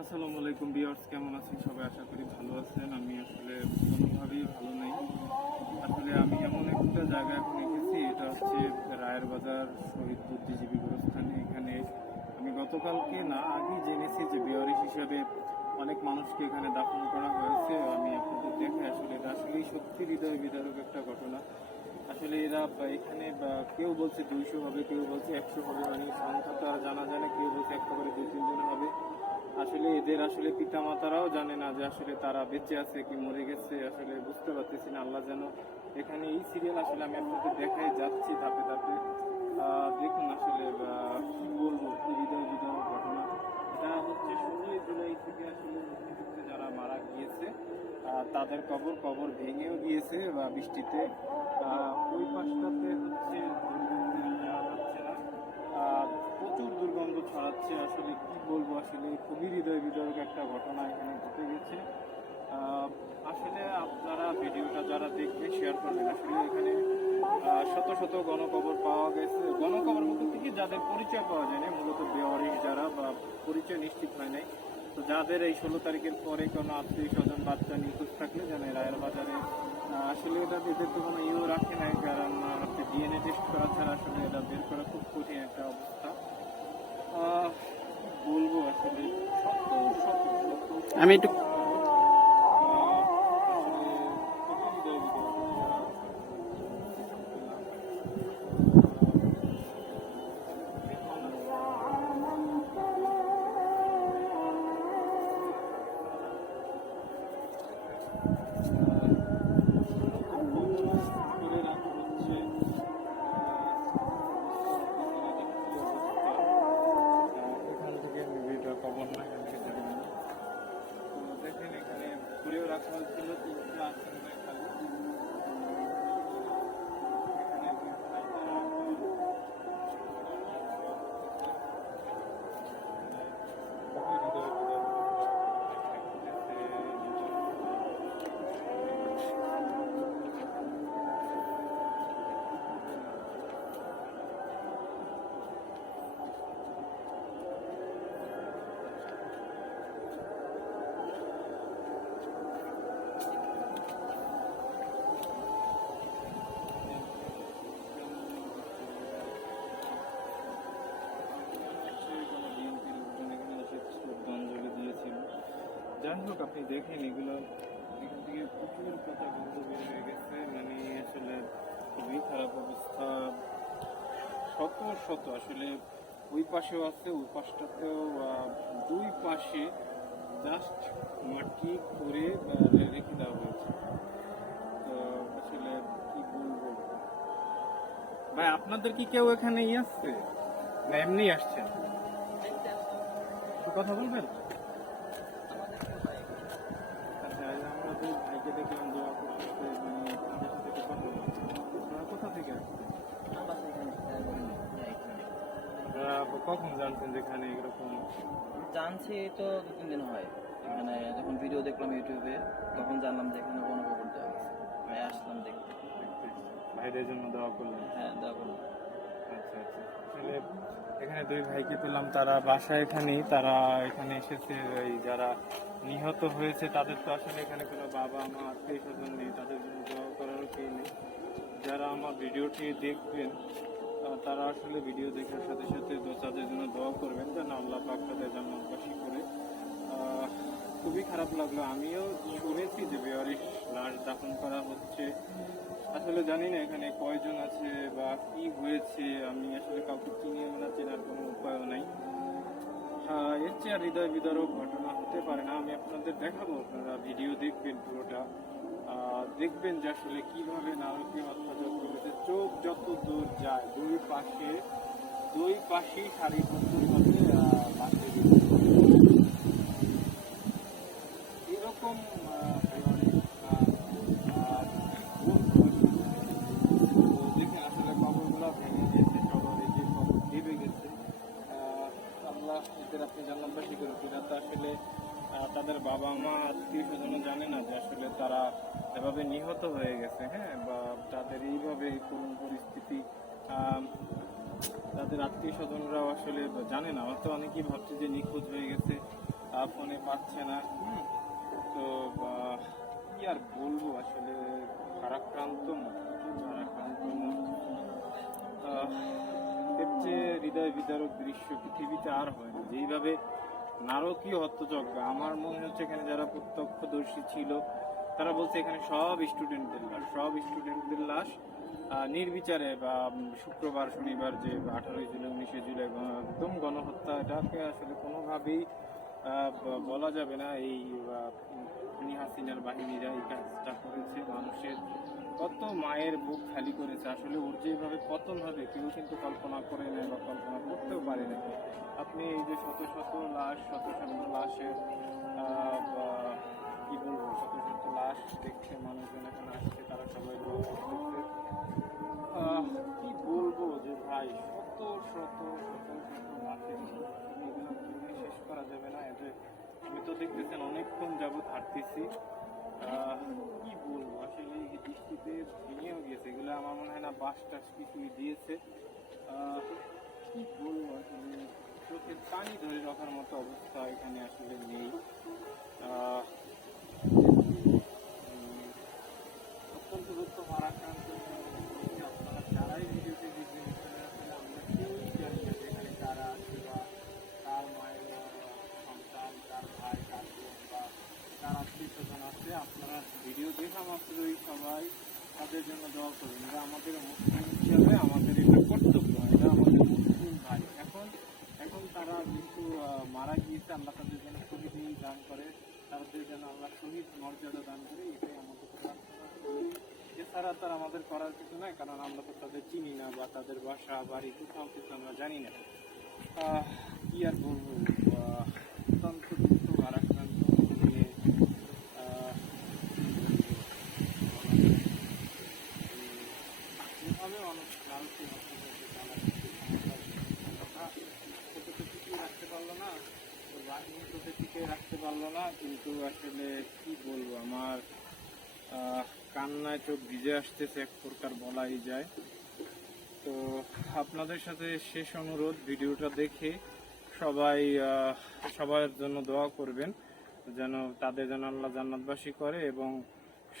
আসসালামু আলাইকুম বিয়ার্স কেমন আছেন সবাই? আশা করি ভালো আছেন। আমি আসলে কোনোভাবেই ভালো নেই। আসলে আমি এমন একটা জায়গায় এখন এসেছি, এটা হচ্ছে রায়ের বাজার শহীদ বুদ্ধিজীবী গোরস্থানে। এখানে আমি গতকালকে না, আগেই জেনেছি যে বিয়ারিশ হিসাবে অনেক মানুষকে এখানে দাফন করা হয়েছে। আমি আপনাদের দেখে আসলে এটা আসলেই সত্যি হৃদয় বিদারক একটা ঘটনা। আসলে এরা এখানে কেউ বলছে দুইশো হবে, কেউ বলছে একশো হবে মানে সংখ্যা তো আর জানা যায় না আসলে এদের আসলে পিতা মাতারাও জানে না যে আসলে তারা বেঁচে আছে কি মরে গেছে, আসলে বুঝতে পারতেছি না। আল্লাহ যেন এখানে এই সিরিয়াল আসলে আমি আপনাদের দেখাই, যাচ্ছি ধাপে ধাপে। দেখুন আসলে কি বলব হৃদয় বিদারক ঘটনা। এটা হচ্ছে ষোলোই জুলাই থেকে আসলে মুক্তিযুদ্ধে যারা মারা গিয়েছে তাদের কবর কবর ভেঙেও গিয়েছে, বা বৃষ্টিতে। ওই পাশটাতে হচ্ছে ছড়াচ্ছে আসলে কি বলব, আসলে খুবই হৃদয় বিদারক একটা ঘটনা এখানে ঘটে গেছে। আসলে আপনারা ভিডিওটা যারা দেখবে শেয়ার করবেন, আসলে এখানে শত শত গণকবর পাওয়া গেছে। গণকবর মধ্যে থেকে যাদের পরিচয় পাওয়া যায় না মূলত বেওয়ারিশ যারা বা পরিচয় নিশ্চিত হয় নাই। তো যাদের এই ষোলো তারিখের পরে কোনো আত্মীয় স্বজন বাচ্চা নিখোঁজ থাকলে এই রায়ের বাজারে আসলে এটা এদের তো কোনো ইয়েও রাখে নাই, কারণ হচ্ছে ডিএনএ টেস্ট করা ছাড়া আসলে এটা বের করা খুব আমি একটু যাই হোক আপনি দেখেন এগুলো, এখান থেকে প্রচুর কথা বের হয়ে গেছে। মানে আসলে খুবই খারাপ অবস্থা। শত শত, আসলে ওই পাশেও আছে, ওই পাশটাতেও দুই পাশে জাস্ট মাটি করে রেখে দেওয়া হয়েছে। তো আসলে কি বলব? ভাই, আপনাদের কি কেউ এখানে ই আসছে না এমনি আসছেন? কথা বলবেন আচ্ছা এই যে আমরা দুই ভাইকে দেখলাম দোয়া করতেছে মানে আপনাদের সাথে একটু কথা বলব আপনারা কোথা থেকে আসছেন আপনারা কখন জানছেন যেখানে এরকম? জানছি তো দু তিন দিন হয়। মানে যখন ভিডিও দেখলাম ইউটিউবে তখন জানলাম যে এখানে গণকবর দেওয়া হয়েছে তাই আসলাম দেখতে। ভাইদের জন্য দোয়া করলাম হ্যাঁ দেওয়া করলাম। আচ্ছা আচ্ছা। আসলে এখানে দুই ভাইকে পেলাম? তারা বাসা এখানেই তারা এখানে এসেছে এই যারা নিহত হয়েছে তাদের তো আসলে এখানে কোনো বাবা মা আত্মীয় স্বজন নেই। তাদের জন্য দোয়া করারও কেউ নেই। যারা আমার ভিডিওটি দেখবেন তারা আসলে ভিডিও দেখার সাথে সাথে তাদের জন্য দোয়া করবেন যেন আল্লাহ পাক তাদের জান্নাতবাসী করে। খুবই খারাপ লাগল। আমিও শুনেছি যে বেয়ারিশ লাশ দাফন করা হচ্ছে। আসলে জানি না এখানে কয়জন আছে বা কি হয়েছে। আমি আসলে কাউকে চিনিও না, চেনার কোনো উপায়ও নাই। এর চেয়ে আর হৃদয় বিদারক ঘটনা হতে পারে না। আমি আপনাদের দেখাবো আপনারা ভিডিও দেখবেন পুরোটা। দেখবেন যে আসলে কীভাবে নারকীয় অত্যাচার করেছে। চোখ যত দূর যায় দুই পাশে দুই পাশেই সারিবদ্ধভাবে আহ, লাশে আত্মীয় স্বজনও জানে না যে আসলে তারা এভাবে নিহত হয়ে গেছে হ্যাঁ? বা তাদের এইভাবে এই করুণ পরিস্থিতি তাদের আত্মীয় স্বজনরাও আসলে জানে না। হয়তো অনেকেই ভাবছে যে নিখোঁজ হয়ে গেছে আহ, ফোনে দিচ্ছে না তো কি আর বলব আসলে? ভারাক্রান্ত ভারাক্রান্ত। এর চেয়ে হৃদয় বিদারক দৃশ্য পৃথিবীতে আর হয় না। যেইভাবে নারকীয় হত্যযজ্ঞ আমার মনে হচ্ছে এখানে যারা প্রত্যক্ষদর্শী ছিল, তারা বলছে এখানে সব স্টুডেন্টদের লাশ, সব স্টুডেন্টদের লাশ নির্বিচারে বা শুক্রবার, শনিবার যে আঠারোই জুলাই, উনিশে জুলাই একদম গণহত্যা এটাকে আসলে কোনোভাবেই বলা যাবে না। এই খুনি হাসিনার বাহিনীরা এই কাজটা করেছে, মানুষের কত মায়ের বুক খালি করেছে? আসলে ওর যেভাবে পতন হবে, কেউ কিন্তু কল্পনা করে নেয় বা কল্পনা করতেও পারে না। আপনি এই যে শত শত লাশ, শত শত লাশের কি বলব, শত শত লাশ দেখছে মানুষজন এখানে আসছে, তারা সবাই কি বলব যে ভাই, শত শত শত শত লাশের এগুলো শেষ করা যাবে না। এতে আমি তো দেখতেছেন, অনেকক্ষণ যাবত হাঁটতেছি। কি বলব আসলে এই বৃষ্টিতে ভেঙেও গিয়েছে এগুলো আমার মনে হয় না বাস টাস কিছু দিয়েছে। আহ, কি বলব আসলে? চোখের পানি ধরে রাখার মতো অবস্থা এখানে আসলে নেই আহ, উম, অত্যন্ত দুঃখ ভারাক্রান্ত আপনারা যারাই ভিডিওতে দেখবেন এখানে আসলে আমরা কেউই জানি না যে এখানে কারা আছে বা কার মায়ের আহ, সন্তান কার ভাই কার বোন বা কার আত্মীয় স্বজন আছে আপনারা ভিডিও দেখা মাত্রই সবাই তাদের জন্য দোয়া করুন, এটা আমাদের মুসলিম হিসাবে আমাদের এটা কর্তব্য, এটা আমাদের মুসলিম ভাই। এখন এখন তারা কিন্তু মারা গিয়েছে, আল্লাহ তাদের জন্য শহীদ দান করে, তাদের যেন আল্লাহ শহীদ মর্যাদা দান করে, এটাই আমাদের। এছাড়া তার আমাদের করার কিছু নাই, কারণ আমরা তো তাদের চিনি না বা তাদের বাসা বাড়ি কোথাও কিছু আমরা জানি না। কি আর বলব আহ, অত্যন্ত দুঃখ ভারাক্রান্ত নিয়ে আহ, এভাবে অনেক মানুষের হত্যা করতে কথা ছোট তো টিকিয়ে রাখতে পারল না তো বাহিনী তোকে পারল না, কিন্তু আসলে কি বলব, আমার কান্নায় চোখ ভিজে আসতেছে, এক প্রকার বলাই যায়। তো আপনাদের সাথে শেষ অনুরোধ, ভিডিওটা দেখে সবাই সবার জন্য দোয়া করবেন, যেন তাদের যেন আল্লাহ জান্নাতবাসী করে এবং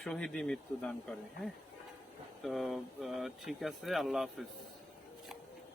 শহীদি মৃত্যু দান করে হ্যাঁ? তো ঠিক আছে, আল্লাহ হাফেজ।